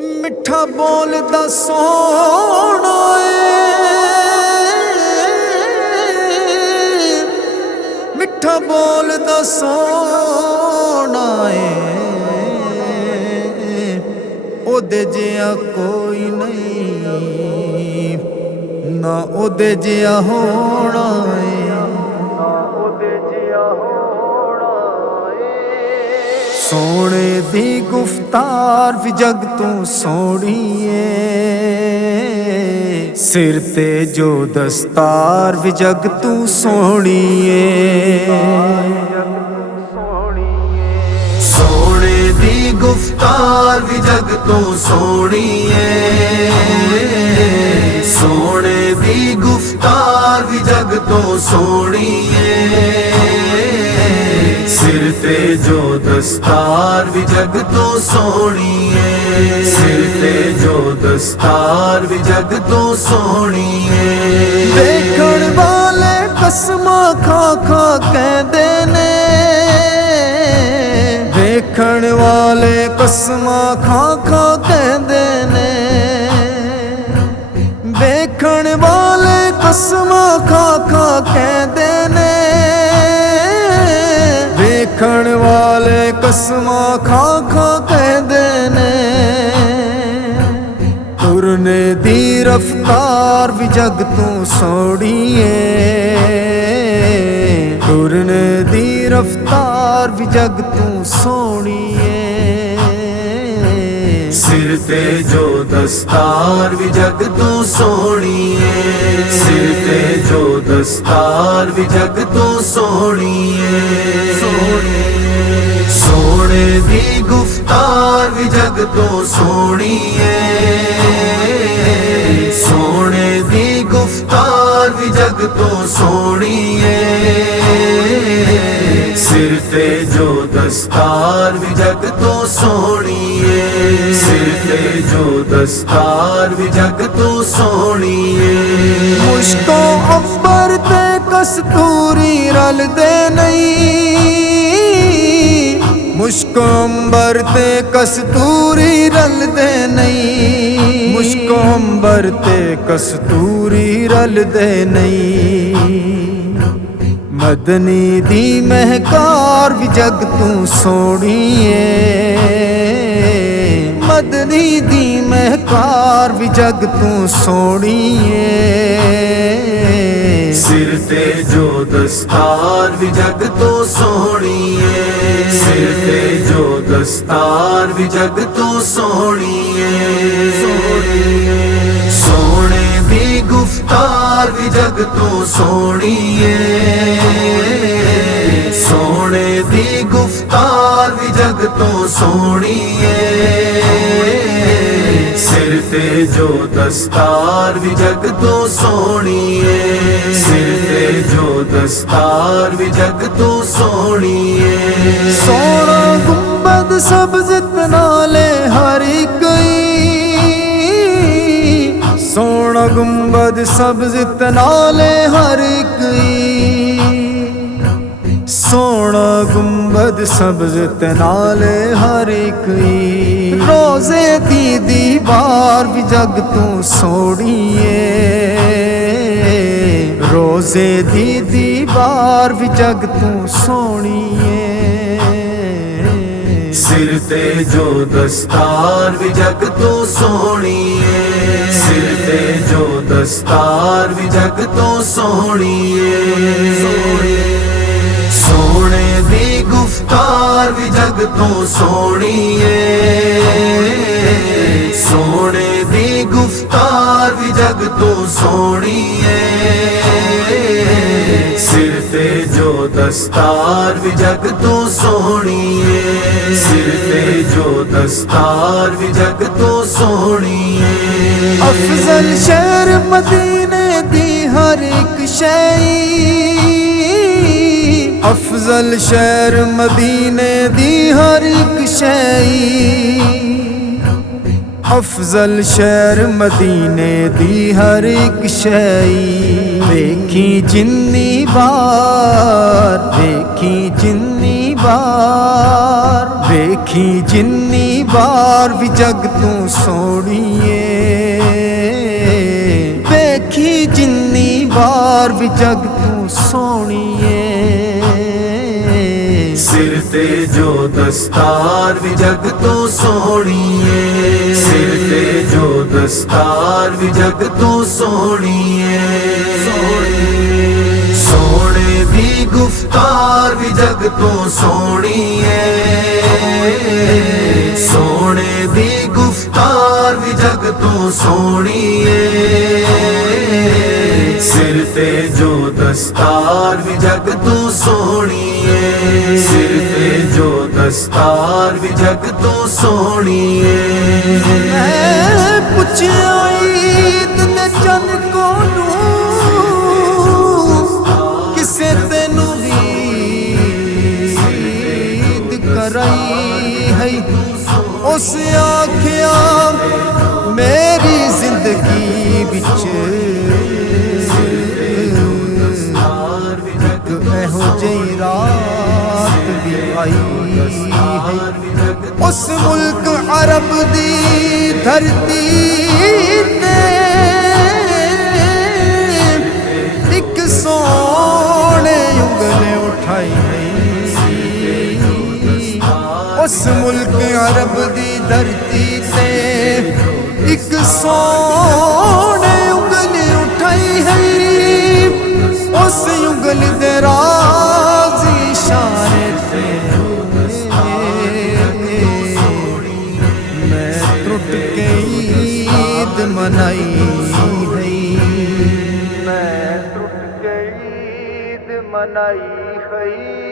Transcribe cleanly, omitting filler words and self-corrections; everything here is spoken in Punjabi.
ਮਿੱਠਾ ਬੋਲਦਾ ਸੋਹਣਾ ਏ, ਮਿੱਠਾ ਬੋਲਦਾ ਸੋਹਣਾ ਏ, ਉਹਦੇ ਜਿਹਾ ਕੋਈ ਨਹੀਂ, ਨਾ ਉਹਦੇ ਜਿਹਾ ਹੋਣਾ ਏ। ਸੋਹਣੇ ਦੀ ਗੁਫ਼ਤਾਰ ਵੀ ਜਗ ਤੂੰ ਸੋਹਣੀ ਏ, ਸਿਰ ਤੇ ਜੋ ਦਸਤਾਰ ਵੀ ਜਗ ਤੂੰ ਸੋਹਣੀ ਏ। ਸੋਹਣੇ ਦੀ ਗੁਫ਼ਤਾਰ ਵੀ ਜਗ ਤੂੰ ਸੋਹਣੀ ਏ, ਸੋਹਣੇ ਦੀ ਗੁਫ਼ਤਾਰ ਵੀ ਜਗ ਤੂੰ ਸੋਹਣੀ ਏ, ਸਿਰ ਤੇ ਜੋ ਦਸਤਾਰ ਵੀ ਜਗ ਤੋਂ ਸੋਹਣੀ ਏ, ਸਿਰ ਤੇ ਜੋ ਦਸਤਾਰ ਵੀ ਜਗ ਤੋਂ ਸੋਹਣੀ ਏ। ਦੇਖਣ ਵਾਲੇ ਕਸਮਾਂ ਖਾ ਖਾ ਕਹਿੰਦੇ ਨੇ, ਦੇਖਣ ਵਾਲੇ ਕਸਮਾਂ ਖਾ ਖਾ ਕਹਿੰਦੇ ਨੇ, ਦੇਖਣ ਵਾਲੇ ਕਸਮਾਂ ਖਾ ਖਾ ਕਹਿੰਦੇ ਨੇ, ਦੇਖਣ ਵਾਲੇ ਕਸਮਾਂ ਖਾ ਖਾ ਕਹਿੰਦੇ ਨੇ। ਤੁਰਨੇ ਦੀ ਰਫ਼ਤਾਰ ਵੀ ਜਗ ਤੂੰ ਸੋਹਣੀ ਏ, ਤੁਰਨੇ ਦੀ ਰਫ਼ਤਾਰ ਵੀ ਜਗ ਤੂੰ ਸੋਹਣੀ ਏ, ਸਿਰ ਤੇ ਜੋ ਦਸਤਾਰ ਵੀ ਜਗ ਤੂੰ ਸੋਹਣੀ ਏ, ਸਿਰ ਤੇ ਜੋ ਦਸਤਾਰ ਵੀ ਜਗ ਤੂੰ ਸੋਹਣੀ ਏ। ਸੋਹਣੇ ਦੀ ਗੁਫ਼ਤਾਰ ਵੀ ਜਗ ਤੋਂ ਸੋਹਣੀ ਏ, ਸੋਹਣੇ ਦੀ ਗੁਫ਼ਤਾਰ ਵੀ ਜਗ ਤੋਂ ਸੋਹਣੀ ਏ, ਸਿਰ ਤੇ ਜੋ ਦਸਤਾਰ ਵੀ ਜਗ ਤੋਂ ਸੋਹਣੀ ਏ, ਸਿਰ ਤੇ ਜੋ ਦਸਤਾਰ ਵੀ ਜਗ ਤੋਂ ਸੋਹਣੀ ਏ। ਮੁਸ਼ਕੋ ਅੰਬਰ ਤੇ ਕਸਤੂਰੀ ਰਲਦੇ ਨਹੀਂ, ਮੁਸ਼ਕੋ ਅੰਬਰ ਤੇ ਕਸਤੂਰੀ ਰਲਦੇ ਨਹੀਂ, ਮੁਸ਼ਕੋ ਅੰਬਰ ਤੇ ਕਸਤੂਰੀ ਰਲਦੇ ਨਹੀਂ। ਮਦਨੀ ਦੀ ਮਹਿਕਾਰ ਵੀ ਜਗ ਤੂੰ ਸੋਹਣੀ ਏ, ਮਦਨੀ ਦੀ ਮਹਿਕਾਰ ਵੀ ਜਗ ਤੂੰ ਸੋਹਣੀ ਏ, ਸਿਰ ਤੇ ਜੋ ਦਸਤਾਰ ਵੀ ਜਗ ਤੋਂ ਸੋਹਣੀ ਏ, ਸਿਰ ਤੇ ਜੋ ਦਸਤਾਰ ਵੀ ਜਗ ਤੋਂ ਸੋਹਣੀ ਏ। ਸੋਹਣੇ ਦੀ ਗੁਫ਼ਤਾਰ ਵੀ ਜਗ ਤੋਂ ਸੋਹਣੀ ਏ, ਸੋਹਣੇ ਦੀ ਗੁਫ਼ਤਾਰ ਵੀ ਜਗ ਤੋਂ ਸੋਹਣੀ ਏ, ਸਿਰ ਤੇ ਜੋ ਦਸਤਾਰ ਵੀ ਜਗ ਤੋਂ ਸੋਹਣੀ ਏ, ਸਿਰ ਤੇ ਜੋ ਦਸਤਾਰ ਵੀ ਜਗ ਤੋਂ ਸੋਹਣੀ ਏ। ਸੋਹਣਾ ਗੁੰਬਦ ਸਬਜ਼ ਤਨਾਲੇ ਹਰ ਇੱਕ ਈ, ਸੋਹਣਾ ਗੁੰਬਦ ਸਬਜ਼ ਤਨਾਲੇ ਹਰ ਇੱਕ ਈ, ਸੋਹਣਾ ਗੁੰਬਦ ਸਬਜ਼ ਤਨਾਲੇ ਹਰ ਇੱਕ ਈ। ਰੋਜ਼ੇ ਦੀ ਦੀਵਾਰ ਵੀ ਜਗ ਤੂੰ ਸੋਹਣੀ ਏ, ਰੋਜ਼ੇ ਦੀ ਦੀਵਾਰ ਵੀ ਜਗ ਤੂੰ ਸੋਹਣੀ ਏ, ਸਿਰ ਤੇ ਜੋ ਦਸਤਾਰ ਵੀ ਜਗ ਤੂੰ ਸੋਹਣੀ ਏ, ਸਿਰ ਤੇ ਜੋ ਦਸਤਾਰ ਵੀ ਜਗ ਤੂੰ ਸੋਹਣੀ ਏ। ਸੋਹਣੇ ਦੀ ਗੁਫ਼ਤਾਰ ਵੀ ਜਗ ਤੋਂ ਸੋਹਣੀ ਏ, ਸੋਹਣੇ ਦੀ ਗੁਫ਼ਤਾਰ ਵੀ ਜਗ ਤੋਂ ਸੋਹਣੀ ਏ, ਸਿਰ ਤੇ ਜੋ ਦਸਤਾਰ ਵੀ ਜਗ ਤੋਂ ਸੋਹਣੀ ਏ, ਸਿਰ ਤੇ ਜੋ ਦਸਤਾਰ ਵੀ ਜਗ ਤੋਂ ਸੋਹਣੀ ਏ। ਅਫਜ਼ਲ ਸ਼ਹਿਰ ਮਦੀਨੇ ਦੀ ਹਰ ਇੱਕ ਸ਼ੈ, ਅਫਜ਼ਲ ਸ਼ਹਿਰ ਮਦੀਨੇ ਦੀ ਹਰ ਇੱਕ ਸ਼ੈ, ਅਫਜ਼ਲ ਸ਼ਹਿਰ ਮਦੀਨੇ ਦੀ ਹਰ ਇੱਕ ਸ਼ੈ। ਵੇਖੀ ਜਿੰਨੀ ਵਾਰ, ਵੇਖੀ ਜਿੰਨੀ ਵਾਰ, ਵੇਖੀ ਜਿੰਨੀ ਵਾਰ ਵੀ ਜਗ ਤੂੰ ਸੋਹਣੀਏ, ਵੇਖੀ ਜਿੰਨੀ ਵਾਰ ਵੀ ਜਗ ਤੂੰ ਸੋਹਣੀਏ। ਸਿਰ ਤੇ ਜੋ ਦਸਤਾਰ ਵੀ ਜਗ ਤੂੰ ਸੋਹਣੀਏ, ਸਿਰ ਤੇ ਜੋ ਦਸਤਾਰ ਵੀ ਜਗ ਤੂੰ ਸੋਹਣੀਏ। ਸੋਹਣੇ ਦੀ ਗੁਫਤਾਰ ਵੀ ਜਗ ਤੂੰ ਸੋਹਣੀਏ, ਸੋਹਣੇ ਦੀ ਗੁਫਤਾਰ ਵੀ ਜਗ ਤੂੰ ਸੋਹਣੀਏ। ਸਿਰ ਤੇ ਜੋ ਦਸਤਾਰ ਵੀ ਜਗ ਤੂੰ ਸੋਹਣੀਏ, ਸਿਰ ਤੇ ਜੋ ਦਸਤਾਰ ਵੀ ਜਗ ਤੂੰ ਸੋਹਣੀਏ। ਮੈਂ ਪੁੱਛਿਆ ਈਦ ਤੇ ਚੰਨ ਕੋਲੋਂ, ਕਿਸੇ ਤੈਨੂੰ ਈਦ ਕਰਾਈ ਹੈ। ਉਸ ਆਖਿਆ ਮੇਰੀ ਜ਼ਿੰਦਗੀ ਵਿੱਚ ਇਹੋ ਜਿਹੀ ਰਾਤ ਵੀ ਆਈ ਹੈ। ਉਸ ਮੁਲਕ ਅਰਬ ਦੀ ਧਰਤੀ ਤੇ ਇੱਕ ਸੋਹਣੇ ਉਂਗਲ ਉਠਾਈ ਹੈ। ਉਸ ਮੁਲਕ ਅਰਬ ਦੀ ਧਰਤੀ ਤੇ ਇੱਕ ਸੋਹਣੇ ਉਂਗਲ ਉਠਾਈ ਹੈ। ਉਸ ਉਂਗਲ ਦੇ ਰਾਜ਼ ਇਸ਼ਾਰੇ ਤੇ ਮੈਂ ਟੁੱਟ ਕੇ ਈਦ ਮਨਾਈ ਹੈ। ਮੈਂ ਟੁੱਟ ਕੇ ਈਦ ਮਨਾਈ ਹੈ।